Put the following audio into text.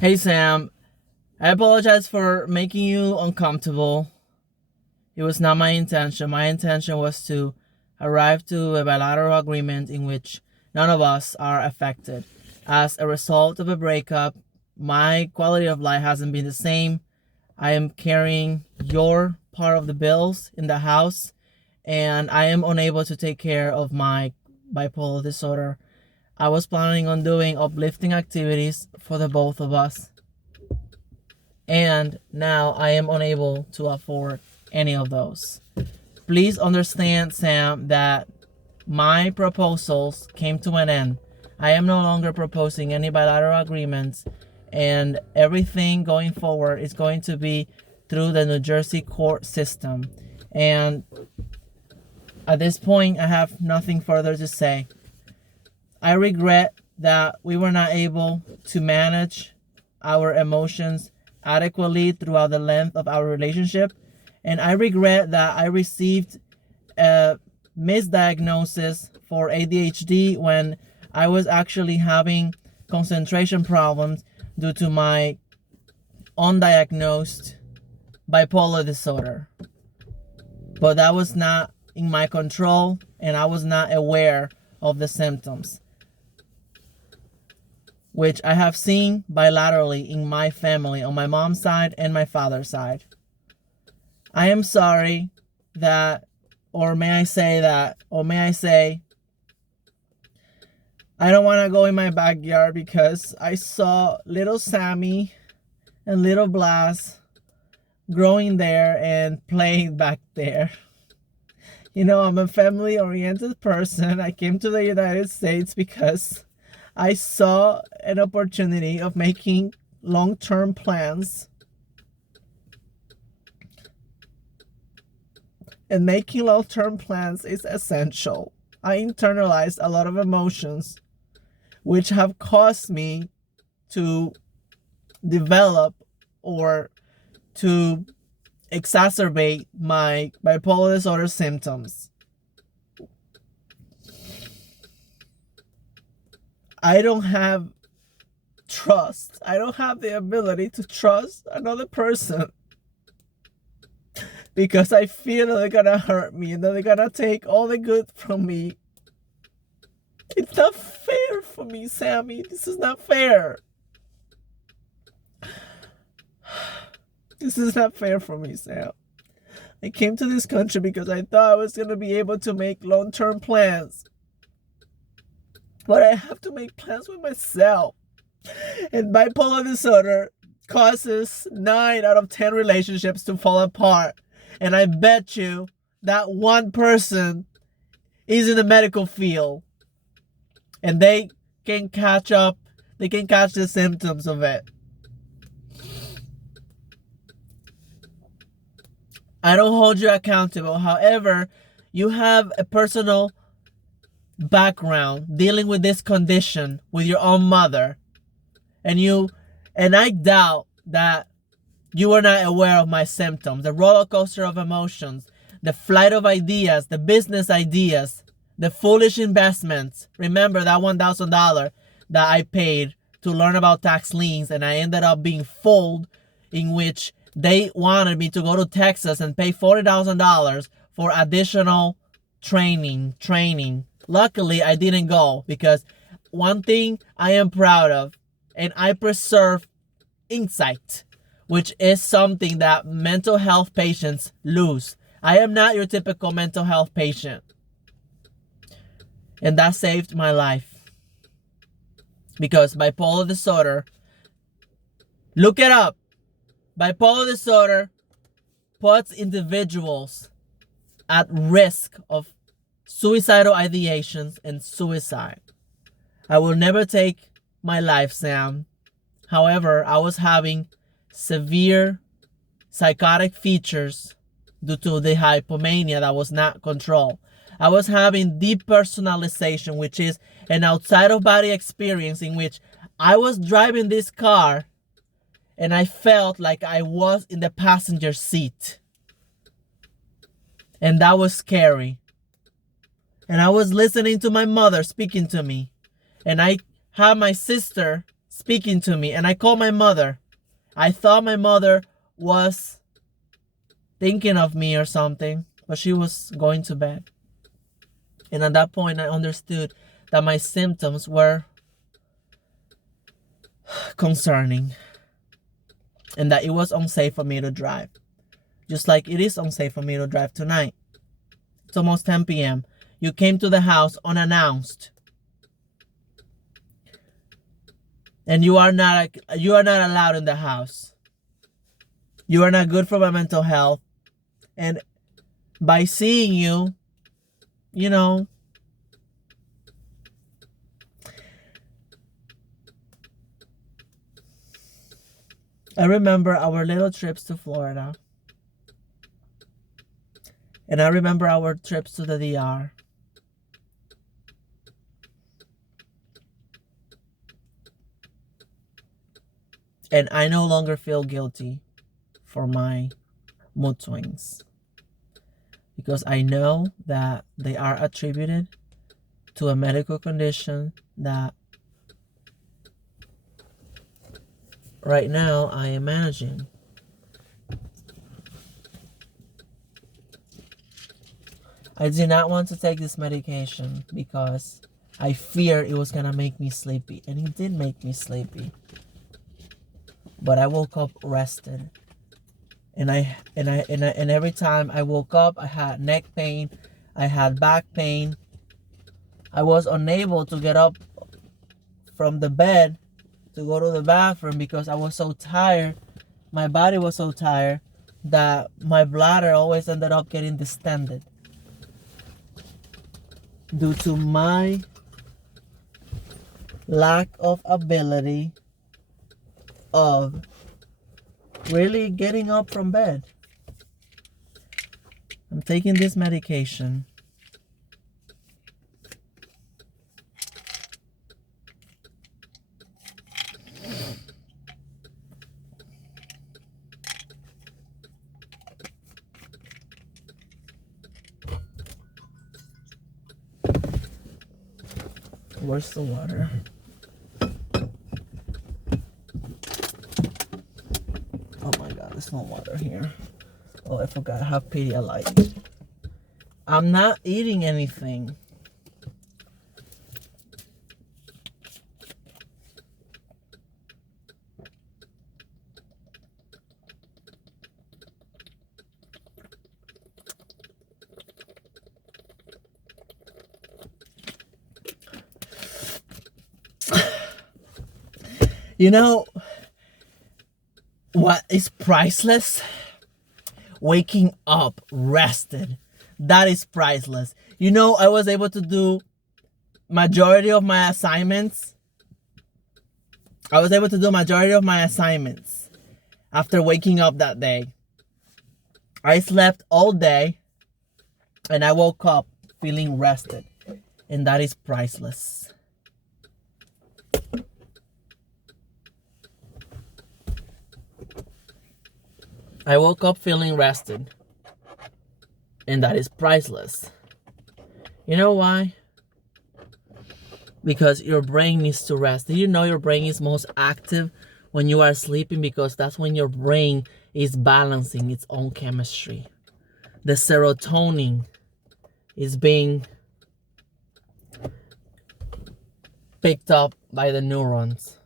Hey Sam, I apologize for making you uncomfortable. It was not my intention. My intention was to arrive to a bilateral agreement in which none of us are affected. As a result of a breakup, my quality of life hasn't been the same. I am carrying your part of the bills in the house, and I am unable to take care of my bipolar disorder. I was planning on doing uplifting activities for the both of us, and now I am unable to afford any of those. Please understand, Sam, that my proposals came to an end. I am no longer proposing any bilateral agreements, and everything going forward is going to be through the New Jersey court system. And at this point, I have nothing further to say. I regret that we were not able to manage our emotions adequately throughout the length of our relationship. And I regret that I received a misdiagnosis for ADHD when I was actually having concentration problems due to my undiagnosed bipolar disorder. But that was not in my control, and I was not aware of the symptoms, which I have seen bilaterally in my family on my mom's side and my father's side. I am sorry that, or may I say, I don't want to go in my backyard because I saw little Sammy and little Blas growing there and playing back there. You know, I'm a family oriented person. I came to the United States because I saw an opportunity of making long-term plans. And making long-term plans is essential. I internalized a lot of emotions which have caused me to develop or to exacerbate my bipolar disorder symptoms. I don't have trust. I don't have the ability to trust another person because I feel that they're gonna hurt me and that they're gonna take all the good from me. It's not fair for me, Sammy. This is not fair. This is not fair for me, Sam. I came to this country because I thought I was gonna be able to make long-term plans. But I have to make plans with myself. And bipolar disorder causes 9 out of 10 relationships to fall apart. And I bet you that one person is in the medical field. And they can catch up. They can catch the symptoms of it. I don't hold you accountable. However, you have a personal background dealing with this condition with your own mother. And I doubt that you were not aware of my symptoms, the roller coaster of emotions, the flight of ideas, the business ideas, the foolish investments. Remember that $1,000 that I paid to learn about tax liens, and I ended up being fooled, in which they wanted me to go to Texas and pay $40,000 for additional training. Luckily, I didn't go, because one thing I am proud of, and I preserve insight, which is something that mental health patients lose. I am not your typical mental health patient. And that saved my life. Because bipolar disorder, look it up. Bipolar disorder puts individuals at risk of suicidal ideations and suicide. I will never take my life, Sam. However, I was having severe psychotic features due to the hypomania that was not controlled. I was having depersonalization, which is an outside of body experience in which I was driving this car and I felt like I was in the passenger seat. And that was scary. And I was listening to my mother speaking to me. And I had my sister speaking to me, and I called my mother. I thought my mother was thinking of me or something, but she was going to bed. And at that point, I understood that my symptoms were concerning and that it was unsafe for me to drive. Just like it is unsafe for me to drive tonight. It's almost 10 p.m. You came to the house unannounced. And you are not allowed in the house. You are not good for my mental health. And by seeing you, you know, I remember our little trips to Florida. And I remember our trips to the DR. And I no longer feel guilty for my mood swings. Because I know that they are attributed to a medical condition that right now I am managing. I did not want to take this medication because I feared it was going to make me sleepy. And it did make me sleepy. But I woke up rested. And every time I woke up, I had neck pain. I had back pain. I was unable to get up from the bed to go to the bathroom because I was so tired. My body was so tired that my bladder always ended up getting distended due to my lack of ability of really getting up from bed. I'm taking this medication. Where's the water? Oh my God, there's no water here. Oh, I forgot I have Pedialyte. I'm not eating anything. You know what is priceless? Waking up rested. That is priceless. You know, I was able to do majority of my assignments. After waking up that day. I slept all day and I woke up feeling rested. And that is priceless. I woke up feeling rested. And that is priceless. You know why? Because your brain needs to rest. Did you know your brain is most active when you are sleeping? Because that's when your brain is balancing its own chemistry. The serotonin is being picked up by the neurons.